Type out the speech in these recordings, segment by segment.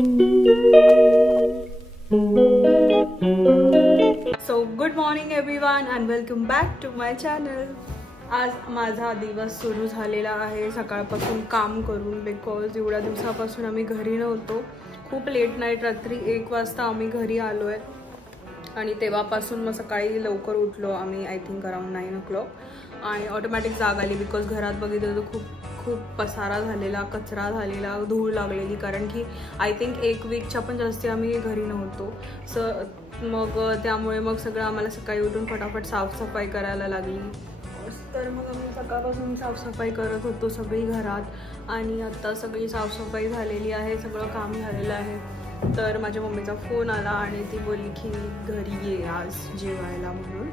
So good morning everyone and welcome back to my channel. आज माझा दिवस सुरू झालेला आहे सकाळपासून काम करून, बिकॉज एवढ्या दिवसापासून आम्ही घरी नव्हतो. खूप लेट नाईट, रात्री 1 वाजता आम्ही घरी आलो आहे आणि तेव्हापासून मग सकाळी लवकर उठलो आम्ही, आय थिंक अराउंड 9 o'clock. आणि ऑटोमॅटिक जाग आली बिकॉज घरात बघितलं तर खूप पसारा झालेला, कचरा झालेला, धूळ लागलेली, कारण की आय थिंक 1 वीकच्या पण जास्ती आम्ही घरी नव्हतो. मग त्यामुळे मग सगळं आम्हाला सकाळी उठून फटाफट साफसफाई करायला लागली. तर मग आम्ही सकाळपासून साफसफाई करत होतो सगळी घरात. आणि आत्ता सगळी साफसफाई झालेली आहे, सगळं काम झालेलं आहे. तर माझ्या मम्मीचा फोन आला आणि ती बोलली की घरी ये आज जेवायला म्हणून.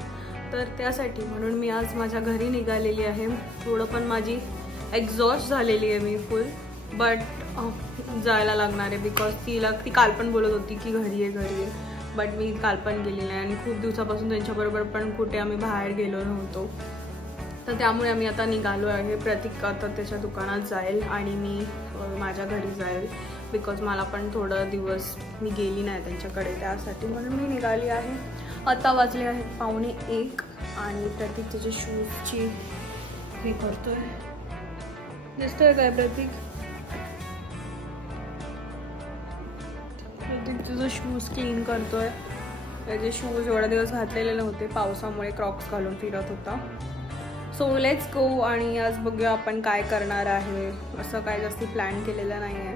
तर त्यासाठी म्हणून मी आज माझ्या घरी निघालेली आहे. थोडं पण माझी एक्झॉस्ट झालेली आहे मी फुल, बट जायला लागणार आहे बिकॉज ती काल पण बोलत होती की घरी आहे, बट मी काल पण गेली नाही आणि खूप दिवसापासून त्यांच्याबरोबर पण कुठे आम्ही बाहेर गेलो नव्हतो. तर त्यामुळे आम्ही आता निघालो आहे. प्रतीक आता त्याच्या दुकानात जाईल आणि मी माझ्या घरी जाईल बिकॉज मला पण थोडं दिवस मी गेली नाही त्यांच्याकडे, त्यासाठी म्हणून मी निघाली आहे. आता वाजले आहेत 1:15 आणि प्रतीक त्याच्या शूजची हे करतोय. दिसतोय काय प्रतीक? प्रतीक तुझं शूज क्लीन करतोय. त्याचे शूज एवढे दिवस घातलेले नव्हते, पावसामुळे क्रॉक्स घालून फिरत होता. So let's go. आणि आज बघूया आपण काय करणार आहे. असं काय जास्ती प्लॅन केलेलं नाही आहे,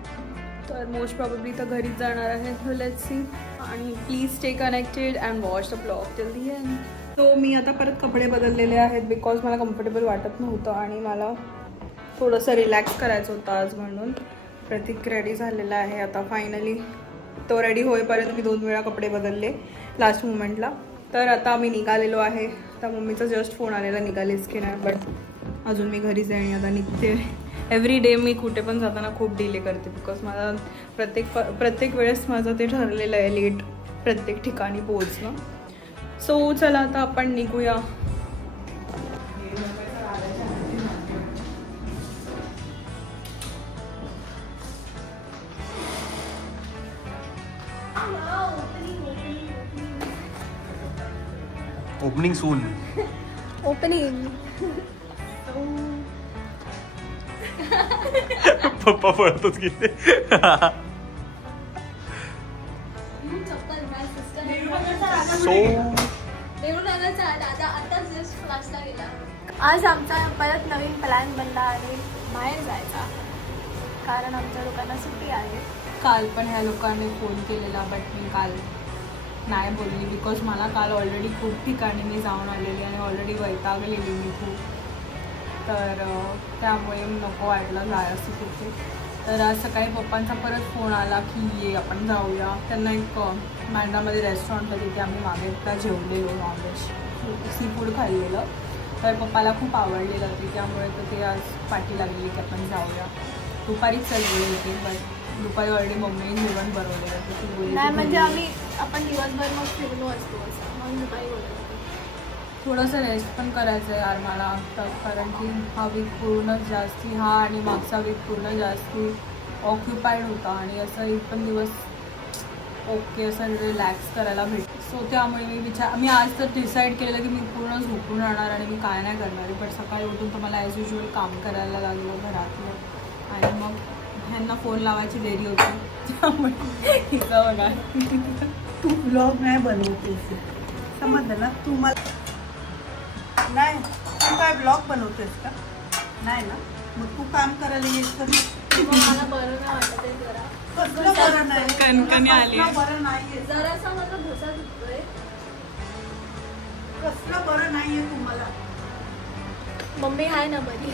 तर मोस्ट प्रॉबेबली तर घरीच जाणार आहे. So let's see. आणि please stay connected and watch the blog till the end. So मी आता परत कपडे बदललेले आहेत बिकॉज मला कम्फर्टेबल वाटत नव्हतं आणि मला थोडंसं रिलॅक्स करायचं होतं आज, म्हणून. प्रतीक रेडी झालेला आहे आता फायनली. तो रेडी होईपर्यंत मी 2 वेळा कपडे बदलले लास्ट मुमेंटला. तर आता आम्ही निघालेलो आहे. आता मम्मीचा जस्ट फोन आलेला निघालीस की नाही, बट अजून मी घरीच आहे आणि आता निघते. एव्हरी डे मी कुठे पण जाताना खूप डिले करते बिकॉज मला प्रत्येक वेळेस माझं ते ठरलेलं आहे लेट प्रत्येक ठिकाणी पोहोचणं. सो चला आता आपण निघूया. Opening soon. ओपनिंग. पप्पा पळतोच की. आज आमचा परत नवीन प्लॅन बनला आणि बाहेर जायचा, कारण आमच्या लोकांना सुट्टी आहे. काल पण ह्या लोकांनी फोन केलेला, बट मी काल नाही बोलली बिकॉज मला काल ऑलरेडी खूप ठिकाणी मी जाऊन आलेली आणि ऑलरेडी वैतागलेली मी खूप. तर त्यामुळे नको वाटलं जायचं तिथे. तर आज सकाळी पप्पांचा परत फोन आला की ये आपण जाऊया. त्यांना एक मांडामध्ये रेस्टॉरंट आहे, तिथे आम्ही मागे एकदा जेवलेलो, नॉनव्हेज सी फूड खाल्लेलं. तर पप्पाला खूप आवडलेलं ते, त्यामुळे तर ते आज पाठी लागली की आपण जाऊया. दुपारीच चाललेली होती, बट दुपारी ऑलरेडी मम्मीने जेवण बनवलेलं होतं. नाही म्हणजे आपण दिवसभर मग फिरलो असतो असं, मग दुपारी बोलत होतो. थोडंसं रेस्ट पण करायचं आहे यार मला, कारण की हा वीक पूर्ण जास्ती, हा आणि मागचा वीक पूर्ण जास्ती ऑक्युपाईड होता आणि असं 1 पण दिवस ओके असं रिलॅक्स करायला भेटतं. सो त्यामुळे मी आज तर डिसाईड केलेलं की मी पूर्ण झोपून राहणार आणि मी काय नाही करणार आहे. बट सकाळी उठून तर मला ॲज युजल काम करायला लागलं घरातलं आणि मग ह्यांना फोन लावायची देरी होती, त्यामुळे हिचं बघा. तू ब्लॉग नाही बनवतेस, समजलं ना? तू मला नाही, तू काय ब्लॉग बनवतेस का? नाही ना, मग तू काम करायला येत तर मला बरं नाही वाटत आहे जरा. कसलं बरं नाही? कणकणी आली. बरं नाहीये जरासा माझा घसा दुखतोय. कसलं बरं नाहीये तुम्हाला? मम्मी आहे ना बरी.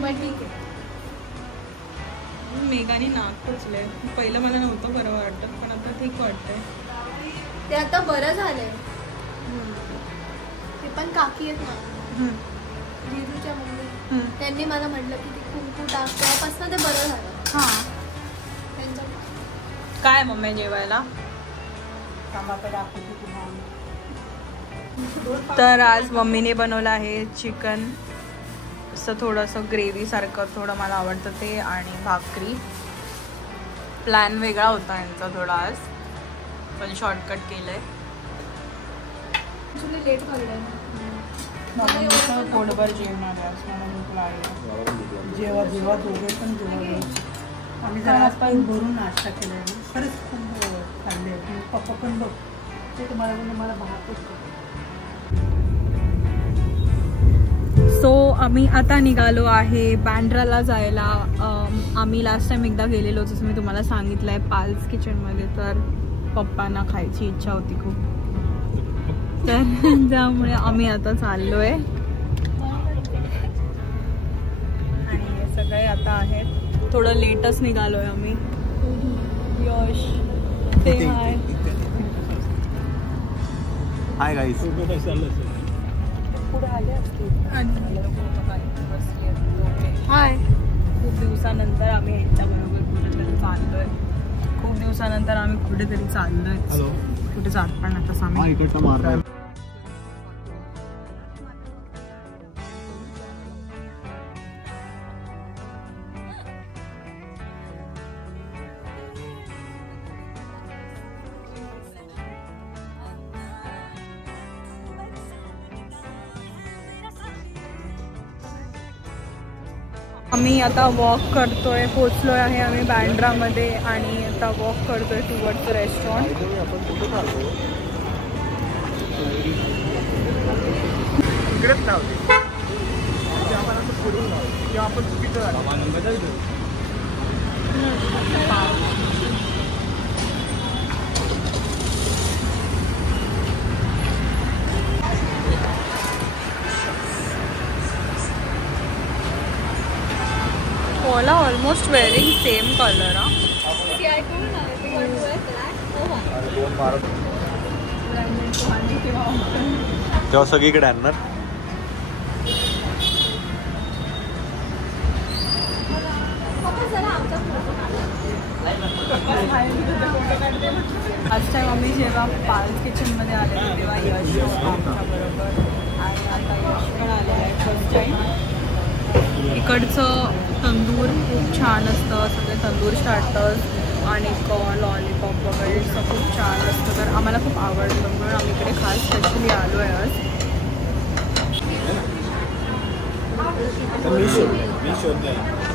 मग ठीक आहे. मेघाने नाक पोचलंय. पहिलं मला नव्हतं बरं वाटत, पण आता ठीक वाटतंय. ते आता बरं झालंय. ते पण काकी आहेत ना, जिजूच्या मम्मी, त्यांनी मला म्हटलं की ती कुंकू टाक, तेव्हापासून ते बरं झालं. हां, त्यांच्या काय मम्मी जेवायला? तर आज मम्मीने बनवलं आहे चिकन, असं थोडंसं ग्रेव्हीसारखं, थोडं मला आवडतं ते, आणि भाकरी. प्लॅन वेगळा होता यांचा थोडा आज, पण शॉर्टकट केलंय. लेट झालं पोटभर जेवणार जेव्हा जेव्हा दोघे पण जेव्हा आम्ही जरा पण भरून नाश्ता केला. खरंच खूप खाल्ले. पप्पा पण बघ ते तुम्हाला भातच. सो आम्ही आता निघालो आहे बँड्राला जायला. आम्ही लास्ट टाइम एकदा गेलेलो जसं मी तुम्हाला सांगितलं आहे पाल्स किचनमध्ये. तर पप्पांना खायची इच्छा होती खूप, तर त्यामुळे आम्ही आता चाललो आहे. आणि हे सगळे आता आहेत. थोडं लेटच निघालो आहे आम्ही. यश ते हाय हाय गाईस. पुढे आले असतील. हाय. खूप दिवसानंतर आम्ही यांच्याबरोबर कुठेतरी चाललोय. खूप दिवसानंतर आम्ही कुठेतरी चाललोय. कुठे जात पण आता आम्ही. आम्ही आता वॉक करतोय. पोचलोय आहे आम्ही बँड्रामध्ये आणि आता वॉक करतोय towards restaurant. All are almost wearing same color. See, I told now if you want to wear black, तेव्हा सगळीकडे आणणार. लास्ट टाइम आम्ही जेव्हा पाल्स किचनमध्ये आलेलो तेव्हा यश आमच्याबरोबर आणि आता यश पण आले आहे फर्स्ट टाइम. इकडचं तंदूर खूप छान असतं. सगळे तंदूर स्टार्टर्स आणि लॉलीपॉप वगैरे खूप छान असतं. तर आम्हाला खूप आवडलं म्हणून आम्ही इकडे खास स्पेशली आलो आहे आज.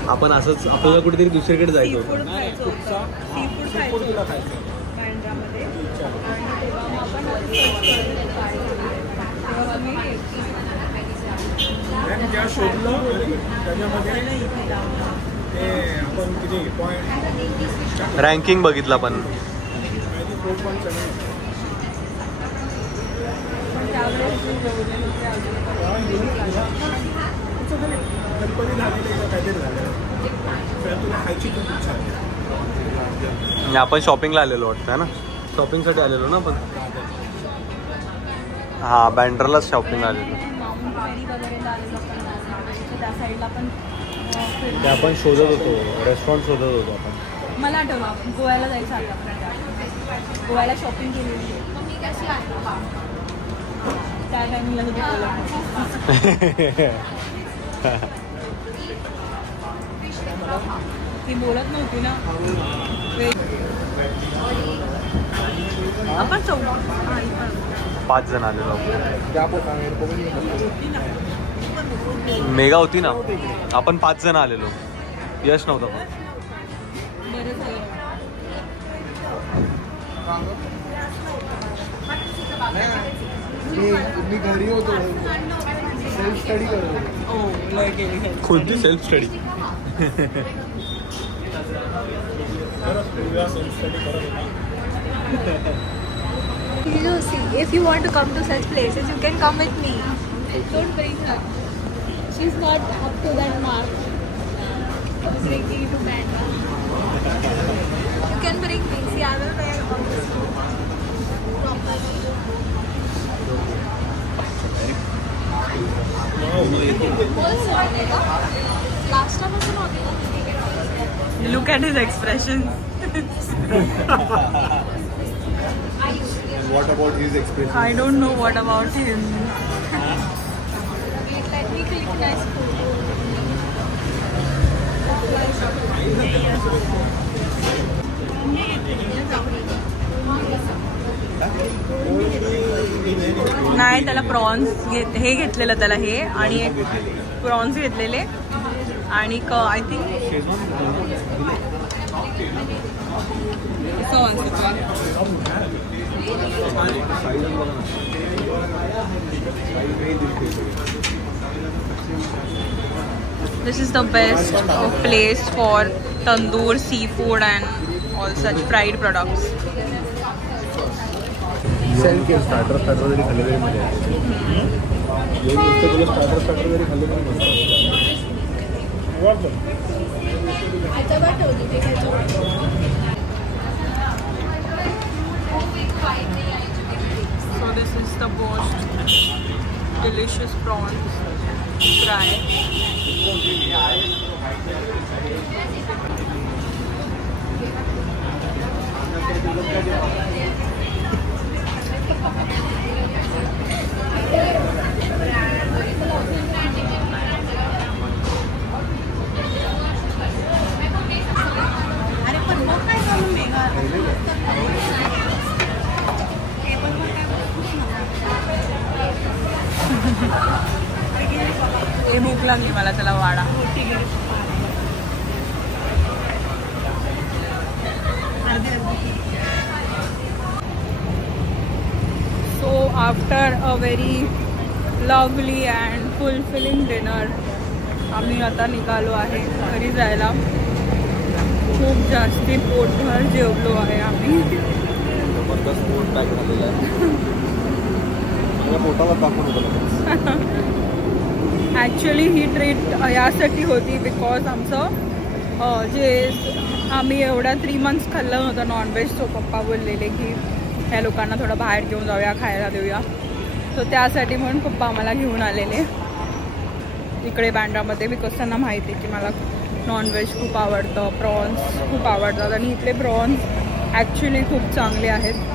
आपण असंच आपल्याला कुठेतरी दुसरीकडे जायचं सी फूड होतं. खायचं होतं. सी फूड खायचं बँड्रामध्ये. आणि तेव्हा मग आपण ज्या शोधलं त्याच्यामध्ये ते आपण किती पॉईंट रँकिंग बघितला पण. गणपती झालेलं काहीतरी झालं तुला खायची खूप इच्छा आहे. आपण शॉपिंगला आलेलो वाटतं ना. शॉपिंगसाठी आलेलो ना आपण. हा बँड्रालाच शॉपिंग आलेलो. ते आपण शोधत होतो रेस्टॉरंट शोधत होतो आपण. मला आठवलं आपण गोव्याला जायचं आहे. आपण गोव्याला शॉपिंग केलेली आहे. त्या टायमिंगला ती बोलत नव्हती ना. आपण 5 जण आलेलो. मेगा होती ना. आपण 5 जण आलेलो. यश नव्हतं. मी घरी होतो. सेल्फ स्टडी करत होतो. कोणती self study. see, if you want to come to such places, you can come with me. Don't bring her. She's not up to that mark. Bring you to Bandra. You can bring me. See, I will wear all this properly. Last time also not. Look at his expressions. What about his expression? I don't know what about him. Wait, let me click nice photo. काय त्याला prawns हे घेतलेलं त्याला हे आणि एक prawns घेतलेले आणि I think This is the best place for tandoor, seafood and all such fried products. सेल के स्टार्टर जरी खाल्ले तरी मजा येईल. नुसतं तुला स्टार्टर जरी खाल्ले तरी मजा. So this is the most delicious prawns fry. हे भूक लागली मला त्याला वाडा. So after a very lovely and fulfilling dinner आम्ही आता निघालो आहे घरी जायला. खूप जास्ती पोटभर जेवलो आहे आम्ही. ॲक्च्युली ही ट्रीट यासाठी होती बिकॉज आमचं जे आम्ही एवढ्या 3 months खाल्लं नव्हतं नॉनव्हेज. सो पप्पा बोललेले की ह्या लोकांना थोडं बाहेर घेऊन जाऊया, खायला देऊया. सो त्यासाठी म्हणून पप्पा आम्हाला घेऊन आलेले इकडे बँड्रामध्ये बिकॉज त्यांना माहिती आहे की मला नॉनव्हेज खूप आवडतं, प्रॉन्स खूप आवडतात आणि इथले प्रॉन्स ॲक्च्युली खूप चांगले आहेत.